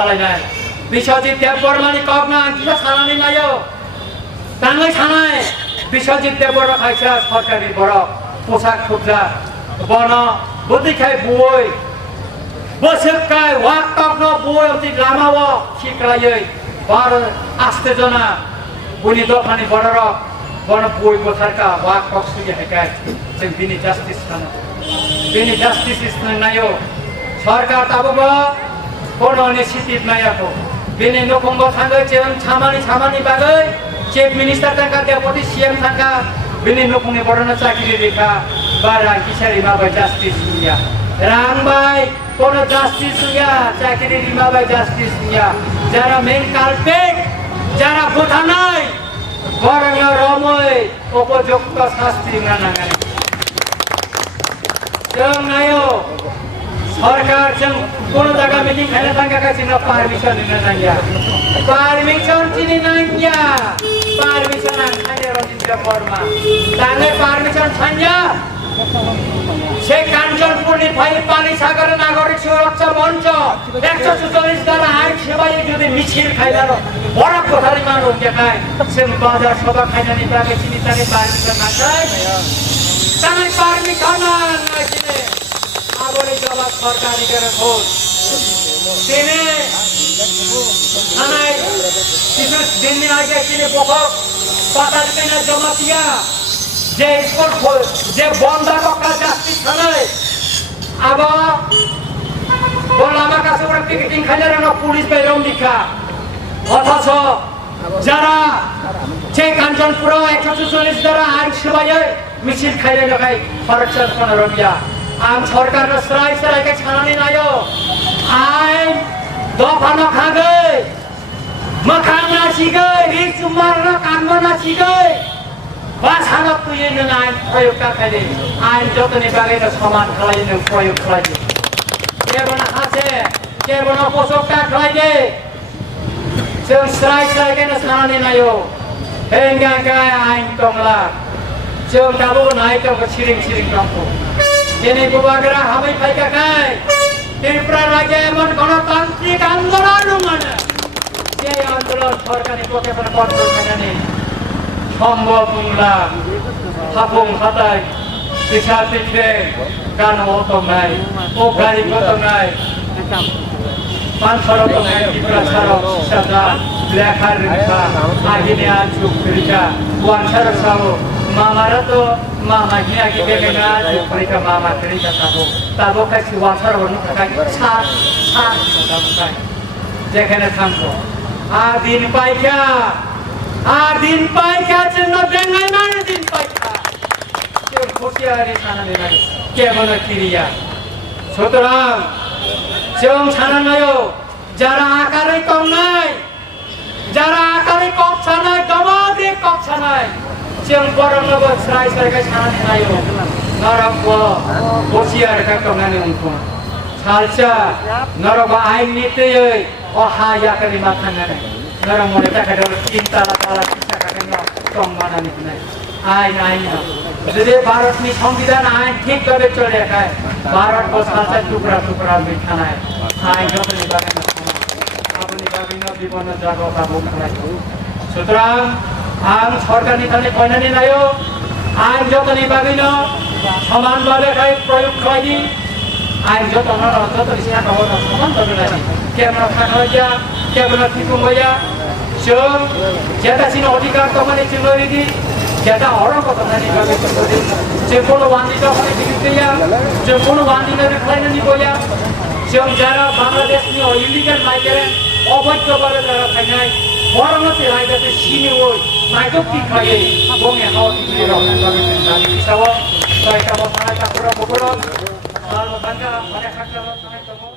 চালাইনাय বিশ্বজিৎ দেববর্মানি কগনা আনকিলা সানানি নাইও তাঙ্গই সানায় বিশ্বজিৎ দেববর্মা খাইছা সরকারি বড় পোশাক খুবজা বন বুদ্ধি খাই বই বসেকায় ওয়াক টকন বই অতি লামাও শিকরাयै বার আস্তে জনা বুনি দফানি বড় বন বই বসারকা ওয়াক টক সুগে হেকায় जों बिनि जास्टिस सानो बिनि जास्टिस नायो सरकार ताबो कोनो इनिशिएटिभ नायाको बिनि नखंबो थांगो जों छामानि बागै चीफ मिनिस्टार थांगा डेपुटी सीएम थांगा बिनि नखंनि बरनो चाकरि रेखा बारा किसारि माबाय जास्टिस निया रांबाय कोनो जास्टिस निया चाकरि रिमाबाय जास्टिस निया जारा मेन काल्पेट जारा बुथानाय बरनो रमय उपयुक्त शास्ति नानाङाय जों नायो सरकार जों कोनो जागा मिटिं खायनो थांगासिनो पारमिशन होनो नांगौ पारमिशन दिनै नांगौ पारमिशन आंखायनो रजिन्द्र बर्मा दानो पारमिशन थांया से काঞ্চনপুরनिफ्राय पानिसागर नागरिक सुरक्षा मंच 144 দ্বারা আইন সেবায় যদি মিছিল খাইলানো বড় কোথারি মানুষ দেখায় जों বাজার সভা খাইনানি বাগে চিনি তাকে পারমিশন না চাই তাই পারমিশন না নাইছিলে আবরে জবাব সরকারি করে খোঁজ তিনি থানায় কিছু দিন আগে তিনি বহক পাতাল পেনা জমা দিয়া যে স্কুল যে বন্ধ করা যাচ্ছে থানায় আবার বল আমার কাছে ওরা পিকেটিং খাইলে না পুলিশ বেরম দিখা অথচ যারা যে কাঞ্চনপুর 144 দ্বারা আইন সেবায় মিছিল খাইলে লাগাই খরচা কোন রবিয়া आम सरकार सराय के छानानी नायो आइन दफानो खागै मखान नाचिगै रिक्स मारनो कानबो नाचिगै बासानो तुयैनो आइन प्रयोग खाइले आइन जतनि बागैनो समान खालायनो प्रयोग खालायो केबोना हासे केबोना पोसकता खालायदे जों सराय के छानानी नायो हेंगा गाय आइन दंला जों दाबो नायतो सिरिं दंखौ जेने गोबागरा हामै फाइकाखाय त्रिपुरा राज्य एमन गणतान्त्रिक आन्दोलन माने जे आन्दोलन सरकारनि पक्षे कन्ट्रोल खानानै सम्भव बुंला हाफुं हाताय दिशा दिखे गान अटंनाय गारि गटंनाय पानसर अटंनाय त्रिपुरा सारक सिसाजा लेखा रोंखा आगिनि आजु फरिका वानसार सावो मामारा तो मामा की आगे बेगेना जोपरी का मामा करी का ताबो का सिवासर होने का सात ताबो जेखने थांगो दिन पाइका चन्ना बेंगाई माने दिन पाइका के खुशियारी खाना देना के बना किरिया सुतरां जों छाना नायो जारा आकारै कमनाय जारा आकारै कप छानाय दमादे कप छानाय जों बरनोबो सराय के छानानि नायो नरकबो बसियार का कमनानि उनखौ सालसा नरक आइन नीतियै अहा याकरि माथानानै नरक मने थाखाय चिन्ता लाला चिन्ता खानो संमानानि होनाय आइन যদি भारतनि संविधान आइन ठीक भाবে चले खाय भारत को सालसा टुकड़ा बिथानाय आइन जतनि बागैनो आपनि बागैनो विभिन्न जायगा बुखानाय सुतरां आं सरकारनि थाखाय कयनानि नायो आइन जतनि बागैनो समान भावे खाय प्रयोग खायदि आइन जतनि साखा हनो समान भावे नायदि केमरा खाखाया केमरा थिकुमया जों जेतासिन अधिकार दंमोन जों रेडि जेता हरन कथानि बागै जों कोनो वान्दी दखनि दिगैया जों कोनो वान्दिनो खायनानि गया जों जारा बांलादेशनि इलिगेल माइग्रेन्ट अबैधभावे जारा खायनाय बरनो रायजोनि सिनिवै नायदक्ति खायै बङे हाव टिकिरावनि बागै जों दानि बिसाव जायगा थानाय थाखुरा बखरो माल माखांगा माने खाख्लाव थानाय दङ